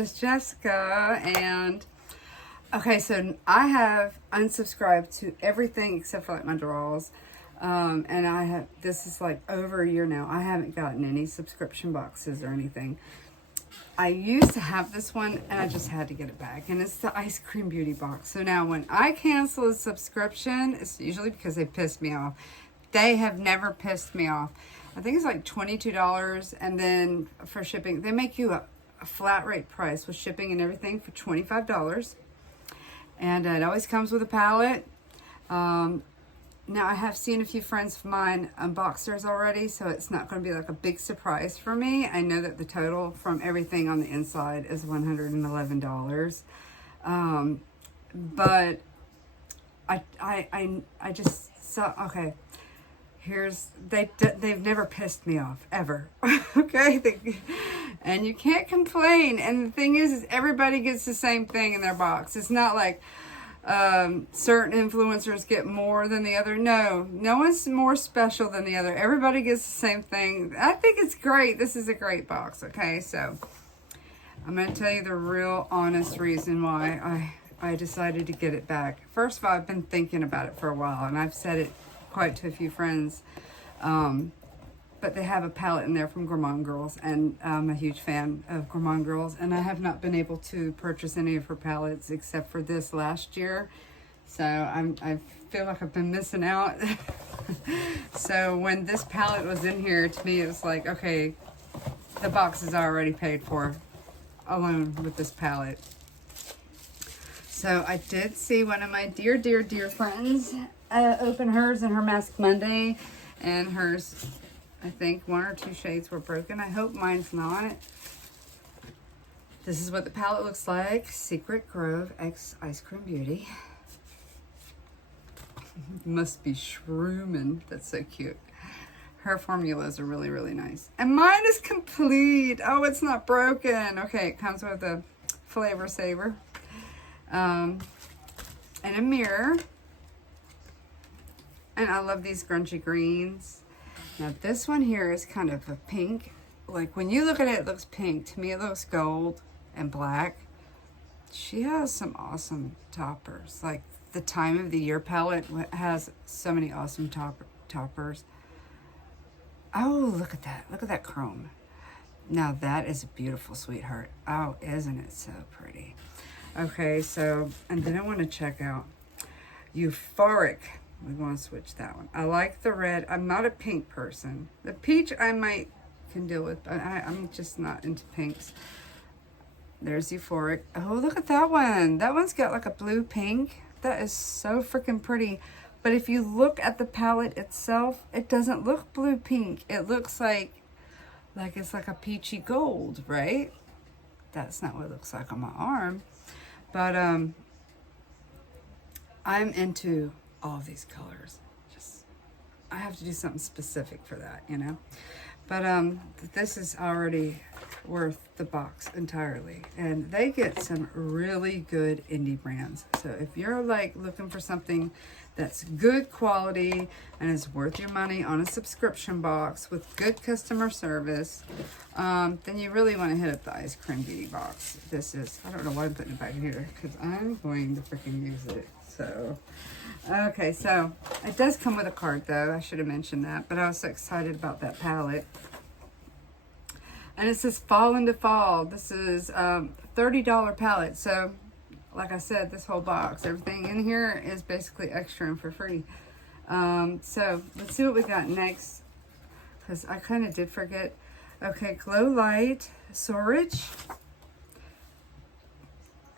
just Jessica. And okay, so I have unsubscribed to everything except for like my draws. And I have, this is like over a year now. I haven't gotten any subscription boxes or anything. I used to have this one and I just had to get it back. And it's the Ice Cream Beauty box. So now when I cancel a subscription, it's usually because they pissed me off. They have never pissed me off. I think it's like $22, and then for shipping, they make you a flat rate price with shipping and everything for $25. And it always comes with a palette. Now I have seen a few friends of mine unbox theirs already, so it's not going to be like a big surprise for me. I know that the total from everything on the inside is $111. But I just saw, okay. They've never pissed me off ever. Okay, and you can't complain. And the thing is everybody gets the same thing in their box. It's not like certain influencers get more than the other. No one's more special than the other. Everybody gets the same thing. I think it's great. This is a great box. Okay, so I'm going to tell you the real honest reason why I decided to get it back. First of all, I've been thinking about it for a while, and I've said it quite to a few friends, but they have a palette in there from Gourmand Girls, and I'm a huge fan of Gourmand Girls, and I have not been able to purchase any of her palettes except for this last year, so I feel like I've been missing out. So when this palette was in here, to me it was like, okay, the box is already paid for alone with this palette. So I did see one of my dear friends open hers in her Mask Monday, and hers, I think 1 or 2 shades were broken. I hope mine's not. This is what the palette looks like. Secret Grove X Ice Cream Beauty. Must be shrooming. That's so cute. Her formulas are really nice. And mine is complete. Oh, it's not broken. Okay, it comes with a flavor saver. And a mirror. And I love these grungy greens. Now this one here is kind of a pink. Like when you look at it, it looks pink. To me, it looks gold and black. She has some awesome toppers. Like the Time of the Year palette has so many awesome toppers. Oh, look at that. Look at that chrome. Now that is a beautiful sweetheart. Oh, isn't it so pretty? Okay, so, and then I want to check out Euphoric. We want to switch that one. I like the red. I'm not a pink person. The peach I can deal with, but I'm just not into pinks. There's Euphoric. Oh, look at that one. That one's got like a blue pink. That is so freaking pretty. But if you look at the palette itself, it doesn't look blue pink. It looks like it's like a peachy gold, right? That's not what it looks like on my arm. But I'm into all of these colors. Just, I have to do something specific for that, you know. But this is already worth the box entirely, and they get some really good indie brands. So if you're like looking for something that's good quality and is worth your money on a subscription box with good customer service, then you really want to hit up the Ice Cream Beauty box. This is, I don't know why I'm putting it back here, because I'm going to freaking use it. So okay, so it does come with a card though. I should have mentioned that, but I was so excited about that palette. And it says Fall into Fall. This is $30 palette. So like I said, this whole box, everything in here is basically extra and for free. So let's see what we got next, because I kind of did forget. Okay, Glow Light Storage.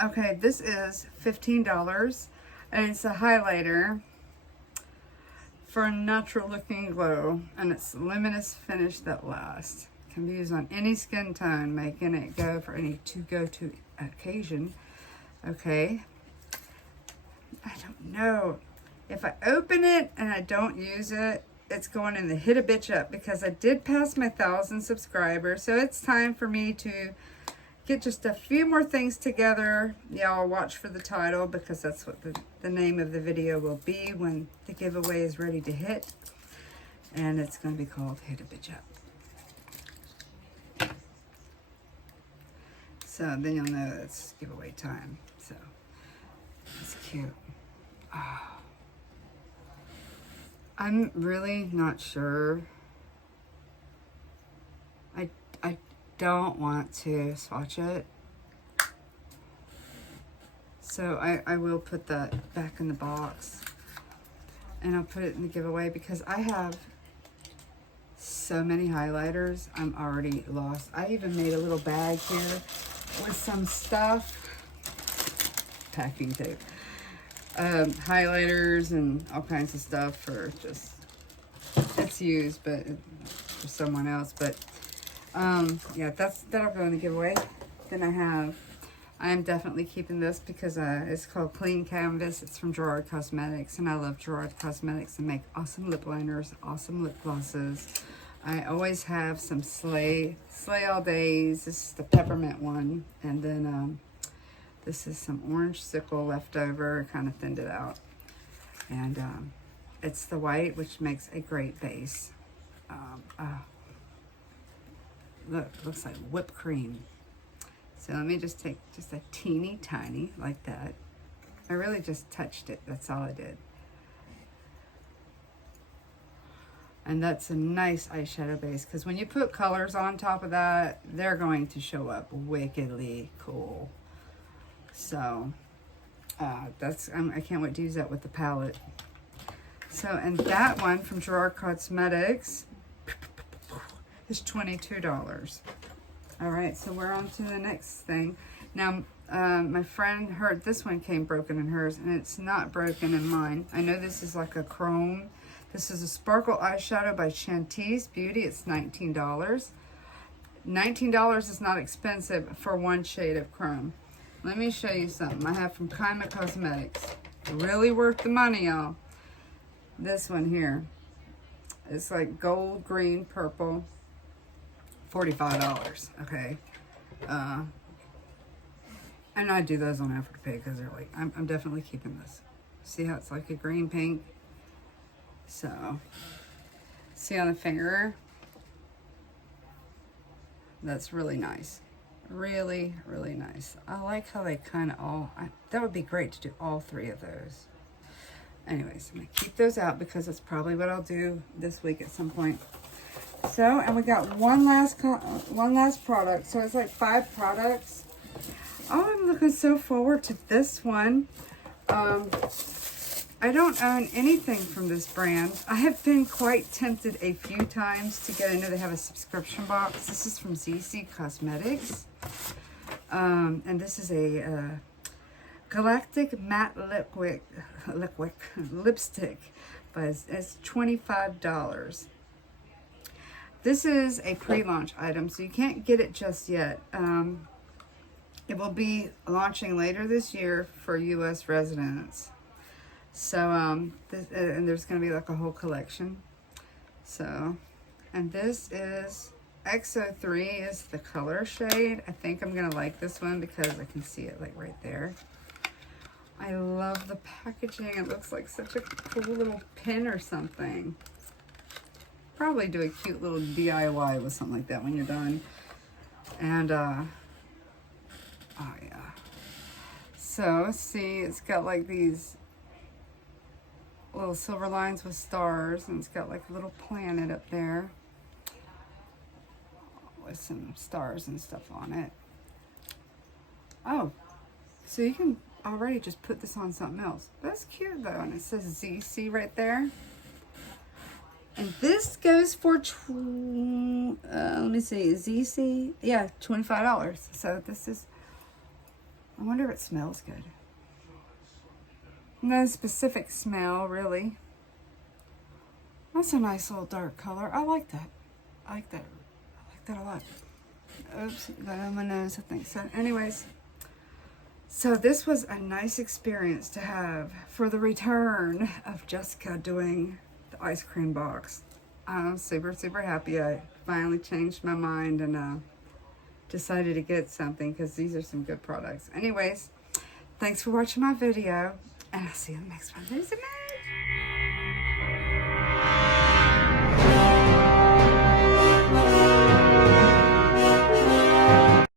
Okay, this is $15, and it's a highlighter for a natural looking glow, and it's luminous finish that lasts. Can be used on any skin tone, making it go for any to-go-to occasion. Okay, I don't know. If I open it and I don't use it, it's going in the hit a bitch up, because I did pass my 1,000 subscribers. So it's time for me to get just a few more things together. Y'all watch for the title, because that's what the name of the video will be when the giveaway is ready to hit. And it's going to be called Hit a Bitch Up. So then you'll know it's giveaway time. So it's cute. Oh. I'm really not sure. I don't want to swatch it. So I will put that back in the box. And I'll put it in the giveaway because I have so many highlighters. I'm already lost. I even made a little bag here with some stuff. Packing tape. Highlighters and all kinds of stuff for just, it's used, but for someone else. But yeah, that'll go in the giveaway. Then I am definitely keeping this because it's called Clean Canvas. It's from Gerard Cosmetics, and I love Gerard Cosmetics. They make awesome lip liners, awesome lip glosses. I always have some Slay All Days. This is the peppermint one, and then this is some orange sickle left over. Kind of thinned it out, and it's the white, which makes a great base. Look, looks like whipped cream. So let me just take just a teeny tiny like that. I really just touched it. That's all I did. And that's a nice eyeshadow base because when you put colors on top of that, they're going to show up wickedly cool. So I can't wait to use that with the palette. So, and that one from Gerard Cosmetics is $22. All right, so we're on to the next thing. Now, my friend heard this one came broken in hers, and it's not broken in mine. I know this is like a chrome. This is a sparkle eyeshadow by Chanteuse Beauty. It's $19. $19 is not expensive for one shade of chrome. Let me show you something I have from Kyma Cosmetics. Really worth the money, y'all. This one here. It's like gold, green, purple. $45, okay? And I do those on Afterpay because they're like, I'm definitely keeping this. See how it's like a green pink? So, see on the finger? That's really nice. Really, really nice. I like how they kind of all, that would be great to do all three of those. Anyways, I'm going to keep those out because that's probably what I'll do this week at some point. So, and we got one last product. So it's like 5 products. Oh, I'm looking so forward to this one. I don't own anything from this brand. I have been quite tempted a few times to get. I know they have a subscription box. This is from CURST Kosmetics. And this is a Galactic Matte Lipstick. But it's $25. This is a pre-launch item, so you can't get it just yet. It will be launching later this year for U.S. residents. So, and there's going to be like a whole collection. So, and this is XO3 is the color shade. I think I'm going to like this one because I can see it like right there. I love the packaging. It looks like such a cool little pin or something. Probably do a cute little DIY with something like that when you're done. And oh yeah, so see, it's got like these little silver lines with stars, and it's got like a little planet up there with some stars and stuff on it. Oh, so you can already just put this on something else. That's cute though, and it says ZC right there. And this goes for, let me see, ZC, yeah, $25. So this is, I wonder if it smells good. No specific smell, really. That's a nice little dark color. I like that. I like that. I like that a lot. Oops, got it on my nose, I think so. Anyways, so this was a nice experience to have for the return of Jessica doing the ice cream box. I'm super, super happy. I finally changed my mind and decided to get something because these are some good products. Anyways, thanks for watching my video, and I'll see you in the next one. There's a man.